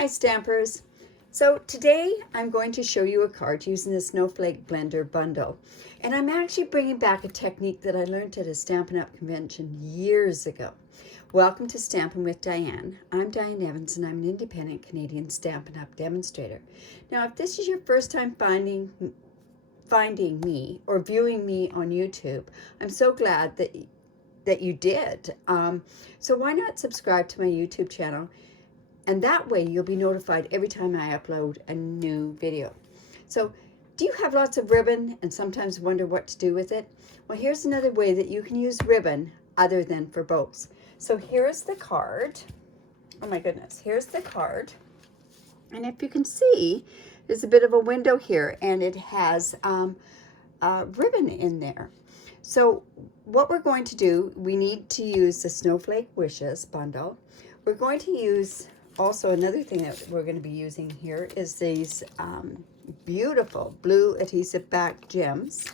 Hi Stampers! So today I'm going to show you a card using the Snowflake Blender bundle. And I'm actually bringing back a technique that I learned at a Stampin' Up convention years ago. Welcome to Stampin' with Diane. I'm Diane Evans and I'm an independent Canadian Stampin' Up demonstrator. Now if this is your first time finding me or viewing me on YouTube, I'm so glad that you did. So why not subscribe to my YouTube channel? And that way you'll be notified every time I upload a new video. So do you have lots of ribbon and sometimes wonder what to do with it? Well, here's another way that you can use ribbon other than for bows. So here's the card. Oh my goodness, here's the card. And if you can see, there's a bit of a window here and it has ribbon in there. So what we're going to do, we need to use the Snowflake Wishes bundle. We're going to use also another thing that we're going to be using here is these beautiful blue adhesive back gems.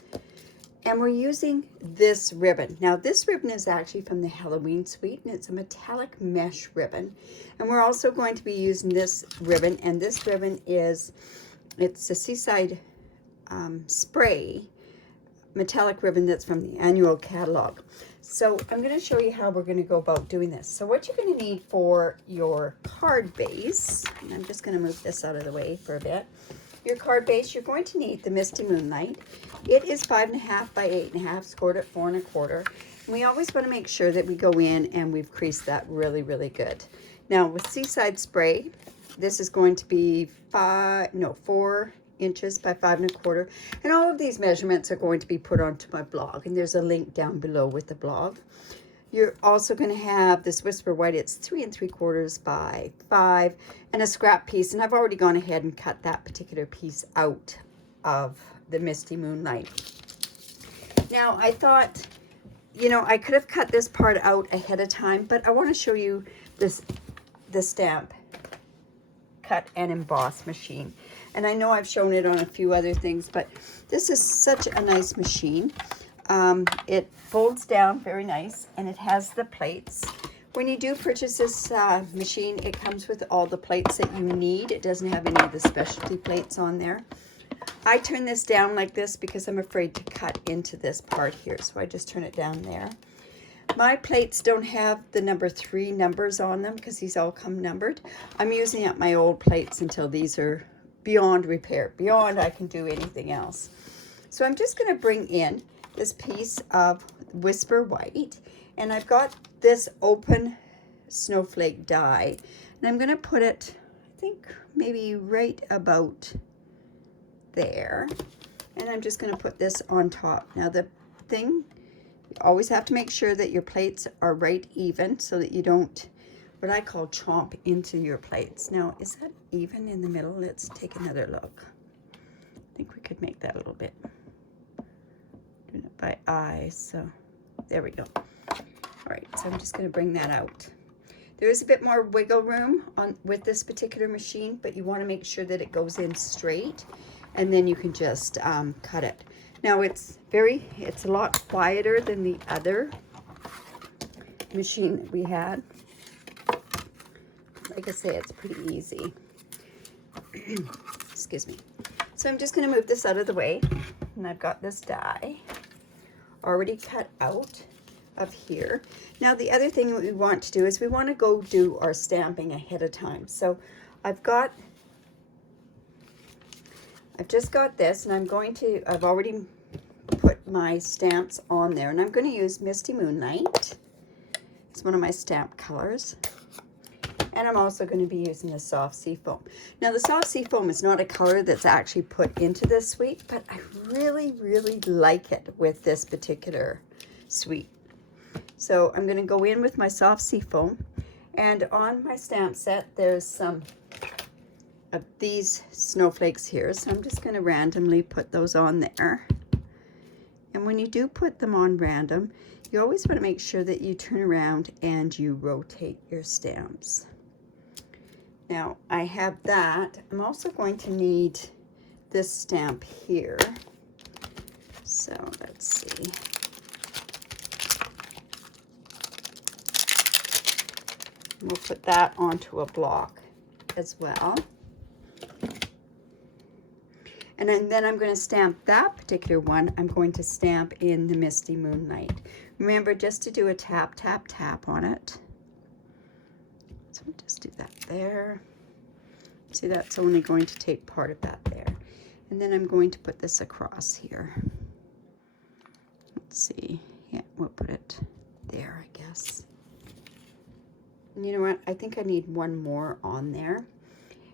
And we're using this ribbon. Now this ribbon is actually from the Halloween suite and it's a metallic mesh ribbon. And we're also going to be using this ribbon, and this ribbon it's a Seaside spray metallic ribbon that's from the annual catalog. So I'm going to show you how we're going to go about doing this. So what you're going to need for your card base, and I'm just going to move this out of the way for a bit. Your card base, you're going to need the Misty Moonlight. It is 5.5 by 8.5, scored at 4 1/4. And we always want to make sure that we go in and we've creased that really, really good. Now with Seaside Spray, this is going to be 4 inches by 5 1/4, and all of these measurements are going to be put onto my blog, and there's a link down below with the blog. You're also going to have this Whisper White. It's 3 3/4 by 5, and a scrap piece, and I've already gone ahead and cut that particular piece out of the Misty Moonlight. Now I thought, you know, I could have cut this part out ahead of time, but I want to show you the stamp cut and emboss machine. And I know I've shown it on a few other things, but this is such a nice machine. It folds down very nice, and it has the plates. When you do purchase this machine, it comes with all the plates that you need. It doesn't have any of the specialty plates on there. I turn this down like this because I'm afraid to cut into this part here, so I just turn it down there. My plates don't have the number 3 numbers on them because these all come numbered. I'm using up my old plates until these are beyond repair, beyond I can do anything else. So I'm just going to bring in this piece of Whisper White, and I've got this open snowflake die, and I'm going to put it, I think maybe right about there, and I'm just going to put this on top. Now the thing, you always have to make sure that your plates are right even so that you don't, what I call, chomp into your plates. Now, is that even in the middle? Let's take another look. I think we could make that a little bit. Doing it by eye, so there we go. All right, so I'm just going to bring that out. There is a bit more wiggle room with this particular machine, but you want to make sure that it goes in straight, and then you can just cut it. Now it's a lot quieter than the other machine that we had. Like I say, it's pretty easy. Excuse me. So I'm just going to move this out of the way, and I've got this die already cut out of here. Now the other thing that we want to do is we want to go do our stamping ahead of time. So I've just got this, and I've already put my stamps on there, and I'm going to use Misty Moonlight. It's one of my stamp colors. And I'm also going to be using the Soft Sea Foam. Now the Soft Sea Foam is not a color that's actually put into this suite, but I really, really like it with this particular suite. So I'm going to go in with my Soft Sea Foam, and on my stamp set there's some of these snowflakes here, so I'm just going to randomly put those on there. And when you do put them on random, you always want to make sure that you turn around and you rotate your stamps. Now I have that. I'm also going to need this stamp here. So let's see. We'll put that onto a block. as well. And then I'm going to stamp that particular one. I'm going to stamp in the Misty Moonlight. Remember just to do a tap, tap, tap on it. So we'll just do that there. See, that's only going to take part of that there. And then I'm going to put this across here. Let's see. Yeah, we'll put it there, I guess. And you know what? I think I need one more on there.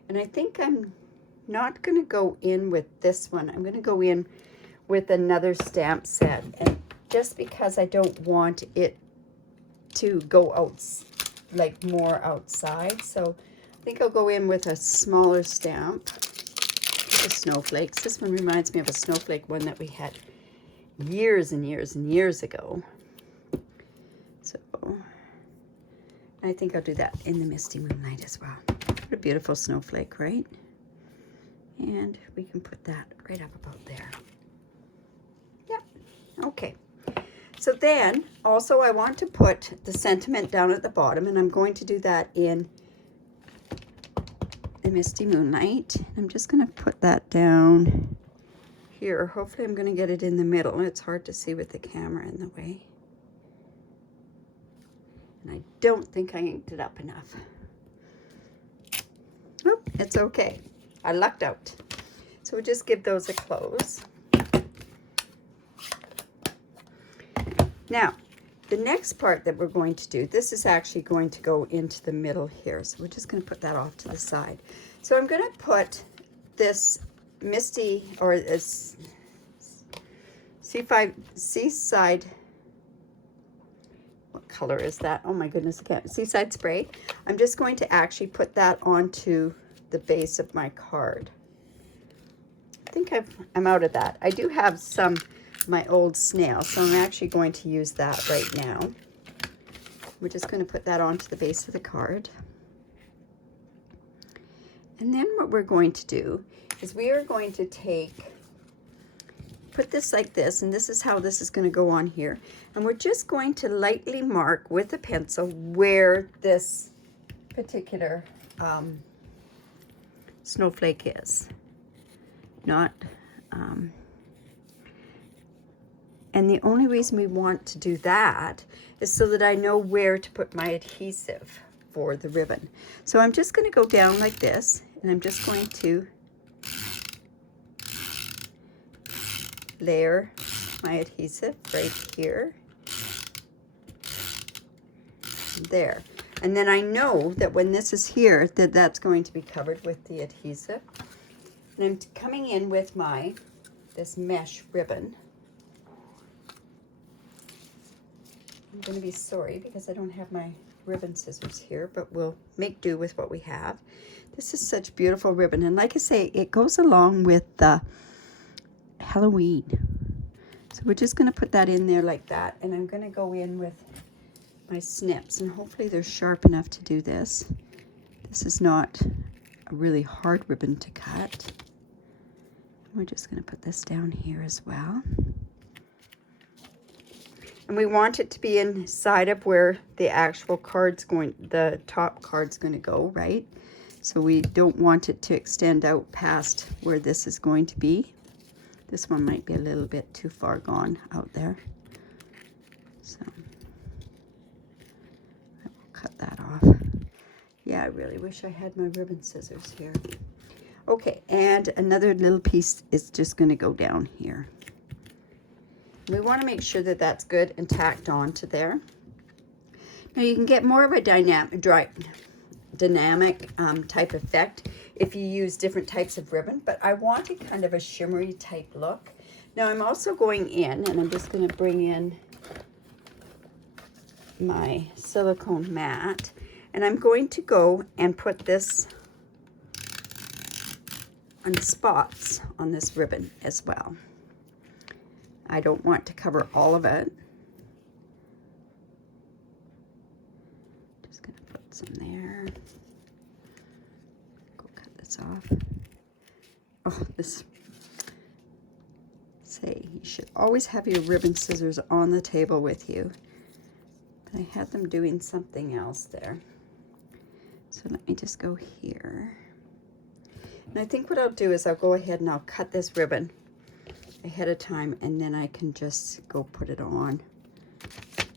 And I think I'm not going to go in with this one. I'm going to go in with another stamp set, and just because I don't want it to go out like more outside, so I think I'll go in with a smaller stamp. The snowflakes. This one reminds me of a snowflake one that we had years and years and years ago. So I think I'll do that in the Misty Moonlight as well. What a beautiful snowflake, right? And we can put that right up about there. Yep. Okay. So then also I want to put the sentiment down at the bottom, and I'm going to do that in the Misty Moonlight. I'm just going to put that down here. Hopefully I'm going to get it in the middle. It's hard to see with the camera in the way. And I don't think I inked it up enough. Oh, it's okay. I lucked out. So we'll just give those a close. Now, the next part that we're going to do, this is actually going to go into the middle here. So we're just going to put that off to the side. So I'm going to put this Misty, or this Seaside, what color is that? Oh my goodness, I can't. Seaside Spray. I'm just going to actually put that onto the base of my card. I think I'm out of that. I do have some my old snail, so I'm actually going to use that right now. We're just going to put that onto the base of the card. And then what we're going to do is we are going to put this like this, and this is how this is going to go on here. And we're just going to lightly mark with a pencil where this particular snowflake is. And the only reason we want to do that is so that I know where to put my adhesive for the ribbon. So I'm just going to go down like this, and I'm just going to layer my adhesive right here. There. And then I know that when this is here, that that's going to be covered with the adhesive. And I'm coming in with this mesh ribbon. I'm going to be sorry because I don't have my ribbon scissors here, but we'll make do with what we have. This is such beautiful ribbon, and like I say, it goes along with Halloween. So we're just going to put that in there like that, and I'm going to go in with my snips, and hopefully they're sharp enough to do this. This is not a really hard ribbon to cut. We're just going to put this down here as well. And we want it to be inside of where the actual the top card's going to go, right? So we don't want it to extend out past where this is going to be. This one might be a little bit too far gone out there. So I will cut that off. Yeah, I really wish I had my ribbon scissors here. Okay, and another little piece is just going to go down here. We want to make sure that that's good and tacked on to there. Now you can get more of a dynamic type effect if you use different types of ribbon, but I wanted kind of a shimmery type look. Now I'm also going in, and I'm just going to bring in my silicone mat, and I'm going to go and put this on spots on this ribbon as well. I don't want to cover all of it. Just going to put some there. Go cut this off. Oh, this. Say, you should always have your ribbon scissors on the table with you. But I had them doing something else there. So So let me just go here. And I think what I'll do is I'll go ahead and I'll cut this ribbon ahead of time, and then I can just go put it on.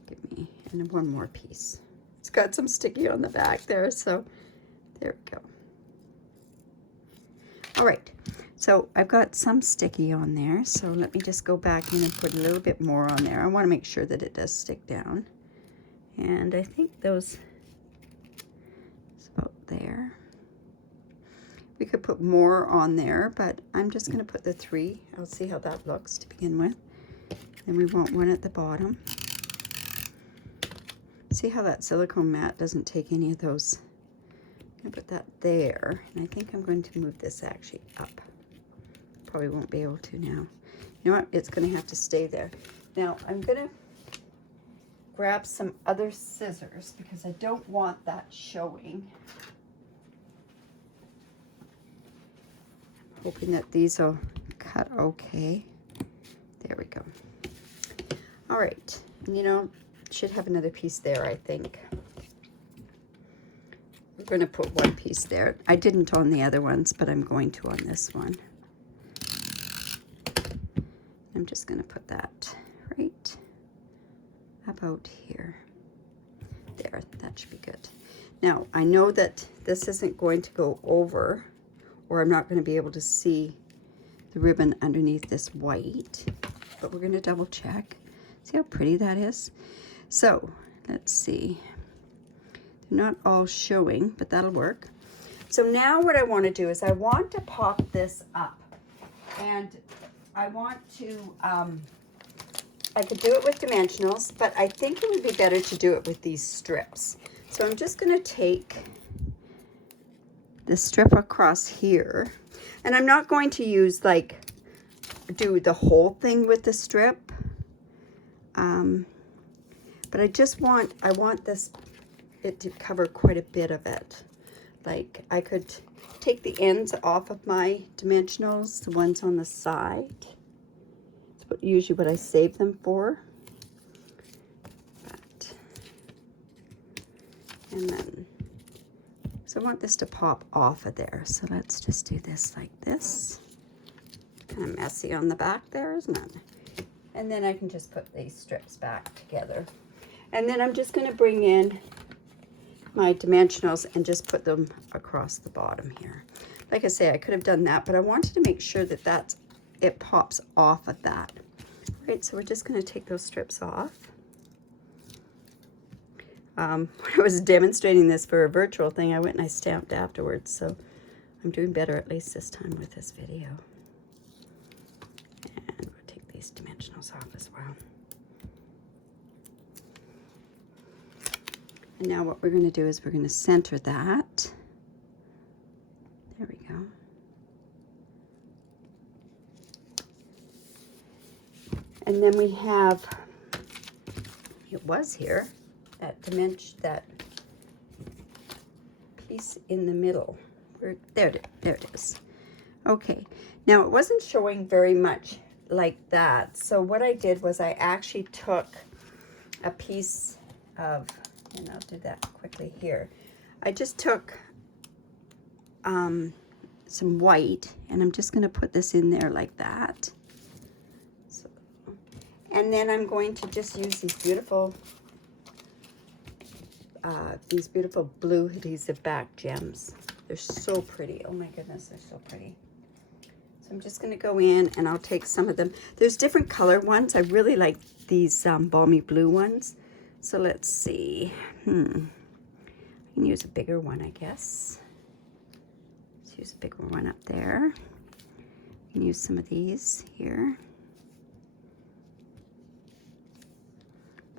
Give me, and one more piece. It's got some sticky on the back there, so there we go. All right, so I've got some sticky on there, so let me just go back in and put a little bit more on there. I want to make sure that it does stick down. And I think those, it's about there. We could put more on there, but I'm just going to put the 3. I'll see how that looks to begin with. Then we want one at the bottom. See how that silicone mat doesn't take any of those. I'm going to put that there, and I think I'm going to move this actually up. Probably won't be able to now. You know what? It's going to have to stay there. Now I'm going to grab some other scissors because I don't want that showing. Hoping that these will cut okay. There we go. All right, and you know, should have another piece there, I think. We're going to put one piece there. I didn't on the other ones, but I'm going to on this one. I'm just going to put that right about here. There, that should be good. Now, I know that this isn't going to go over, or I'm not going to be able to see the ribbon underneath this white, but we're going to double check. See how pretty that is? So let's see. They're not all showing, but that'll work. So now what I want to do is I want to pop this up, and I want to, I could do it with dimensionals, but I think it would be better to do it with these strips. So I'm just going to take the strip across here, and I'm not going to use like do the whole thing with the strip, but I want it to cover quite a bit of it. Like I could take the ends off of my dimensionals, the ones on the side. It's usually what I save them for. And then, so I want this to pop off of there. So let's just do this like this. Kind of messy on the back there, isn't it? And then I can just put these strips back together. And then I'm just going to bring in my dimensionals and just put them across the bottom here. Like I say, I could have done that, but I wanted to make sure that it pops off of that. All right, so we're just going to take those strips off. When I was demonstrating this for a virtual thing, I went and I stamped afterwards, so I'm doing better at least this time with this video. And we'll take these dimensionals off as well. And now what we're going to do is we're going to center that. There we go. And then we have, it was here, that dimension, that piece in the middle. There it is. Okay, now it wasn't showing very much like that. So what I did was I actually took a piece of, and I'll do that quickly here. I just took some white, and I'm just going to put this in there like that. So, and then I'm going to just use these beautiful blue adhesive back gems. They're so pretty. Oh my goodness, they're so pretty. So I'm just going to go in and I'll take some of them. There's different color ones. I really like these balmy blue ones. So let's see. I can use a bigger one, I guess. Let's use a bigger one up there. I can use some of these here.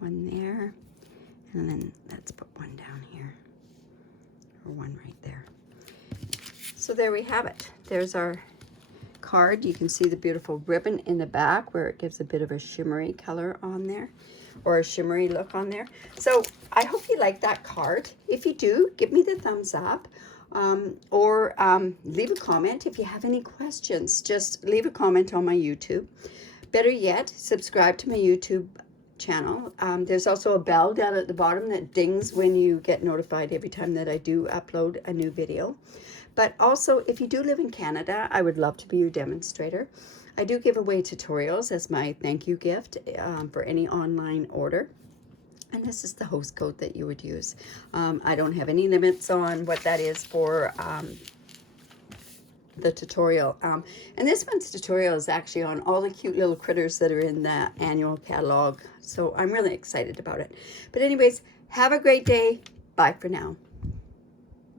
One there. And then let's put one down here. Or one right there. So there we have it. There's our card. You can see the beautiful ribbon in the back where it gives a bit of a shimmery color on there, or a shimmery look on there. So I hope you like that card. If you do, give me the thumbs up, or leave a comment. If you have any questions, just leave a comment on my YouTube. Better yet, subscribe to my YouTube channel. There's also a bell down at the bottom that dings when you get notified every time that I do upload a new video. But also, if you do live in Canada, I would love to be your demonstrator. I do give away tutorials as my thank you gift for any online order. And this is the host code that you would use. I don't have any limits on what that is for the tutorial. And this one's tutorial is actually on all the cute little critters that are in the annual catalog. So I'm really excited about it. But anyways, have a great day. Bye for now.